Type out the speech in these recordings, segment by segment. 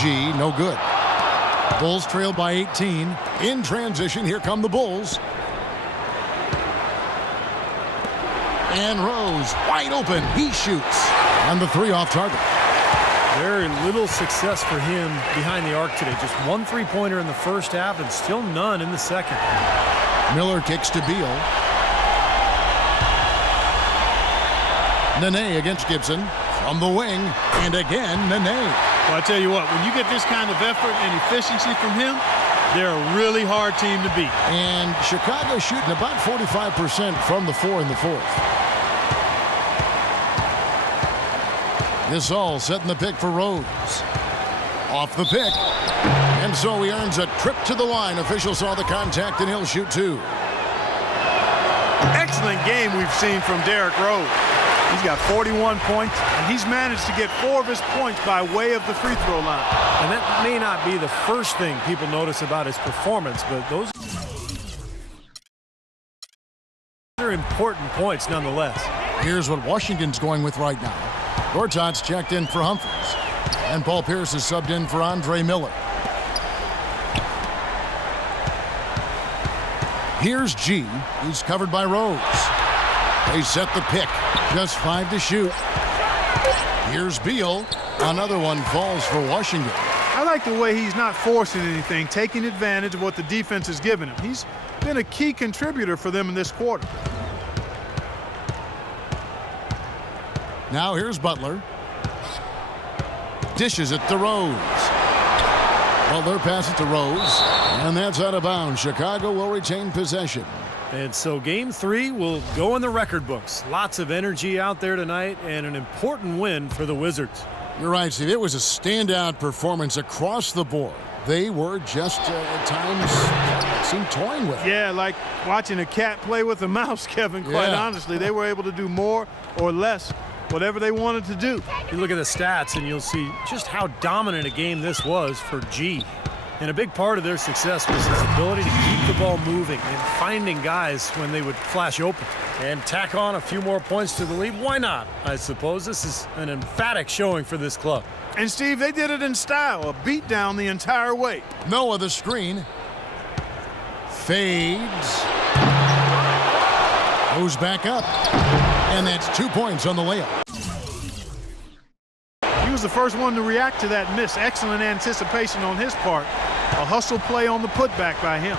G, no good. Bulls trail by 18. In transition, here come the Bulls. And Rose, wide open. He shoots. And the three off target. Very little success for him behind the arc today. Just one three-pointer in the first half and still none in the second. Miller kicks to Beal. Nene against Gibson. From the wing. And again, Nene. Well, I tell you what, when you get this kind of effort and efficiency from him, they're a really hard team to beat. And Chicago shooting about 45% from the four in the fourth. Gasol setting the pick for Rose. Off the pick. And so he earns a trip to the line. Official saw the contact and he'll shoot two. Excellent game we've seen from Derrick Rose. He's got 41 points, and he's managed to get 4 of his points by way of the free throw line. And that may not be the first thing people notice about his performance, but those are important points nonetheless. Here's what Washington's going with right now. Gortat's checked in for Humphries. And Paul Pierce is subbed in for Andre Miller. Here's G. He's covered by Rose. They set the pick. Just 5 to shoot. Here's Beal. Another one falls for Washington. I like the way he's not forcing anything, taking advantage of what the defense has given him. He's been a key contributor for them in this quarter. Now here's Butler. Dishes it to Rose. Butler passes it to Rose. And that's out of bounds. Chicago will retain possession. And so game 3 will go in the record books. Lots of energy out there tonight and an important win for the Wizards. You're right, Steve. It was a standout performance across the board. They were just at times seemed toying with it. Yeah, like watching a cat play with a mouse, Kevin, quite honestly. They were able to do more or less, whatever they wanted to do. You look at the stats and you'll see just how dominant a game this was for G. And a big part of their success was his ability to keep the ball moving and finding guys when they would flash open. And tack on a few more points to the lead. Why not? I suppose this is an emphatic showing for this club. And, Steve, they did it in style, a beat down the entire way. Noah the screen. Fades. Goes back up. And that's 2 points on the layup. He was the first one to react to that miss. Excellent anticipation on his part. A hustle play on the putback by him.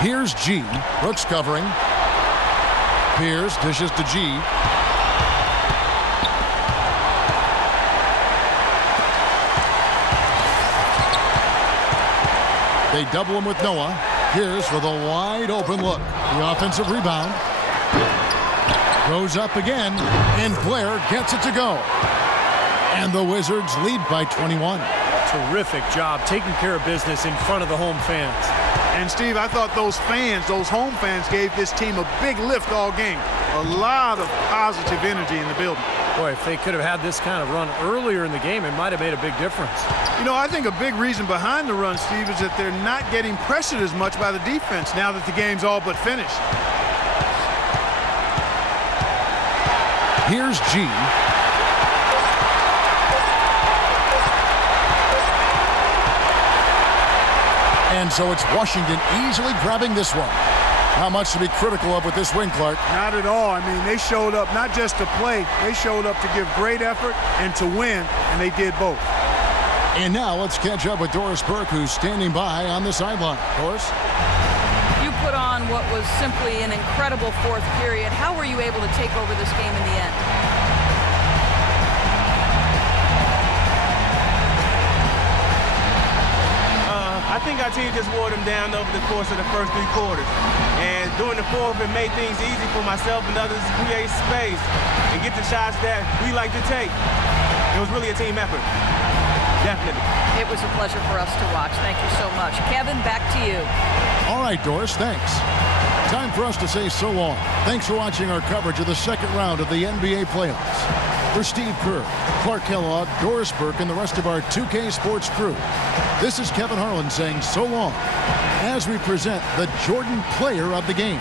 Here's G. Brooks covering. Pierce dishes to G. They double him with Noah. Pierce with a wide open look. The offensive rebound. Goes up again, and Blair gets it to go. And the Wizards lead by 21. Terrific job taking care of business in front of the home fans. And, Steve, I thought those fans, those home fans, gave this team a big lift all game. A lot of positive energy in the building. Boy, if they could have had this kind of run earlier in the game, it might have made a big difference. You know, I think a big reason behind the run, Steve, is that they're not getting pressured as much by the defense now that the game's all but finished. Here's G. And so it's Washington easily grabbing this one. Not much to be critical of with this win, Clark. Not at all. I mean, they showed up not just to play. They showed up to give great effort and to win, and they did both. And now let's catch up with Doris Burke, who's standing by on the sideline. Doris? You put on what was simply an incredible fourth period. How were you able to take over this game in the end? I think our team just wore them down over the course of the first 3 quarters. And during the fourth, it made things easy for myself and others to create space and get the shots that we like to take. It was really a team effort. Definitely. It was a pleasure for us to watch. Thank you so much. Kevin, back to you. All right, Doris, thanks. Time for us to say so long. Thanks for watching our coverage of the second round of the NBA playoffs. For Steve Kerr, Clark Kellogg, Doris Burke, and the rest of our 2K Sports crew, this is Kevin Harlan saying so long as we present the Jordan Player of the Game.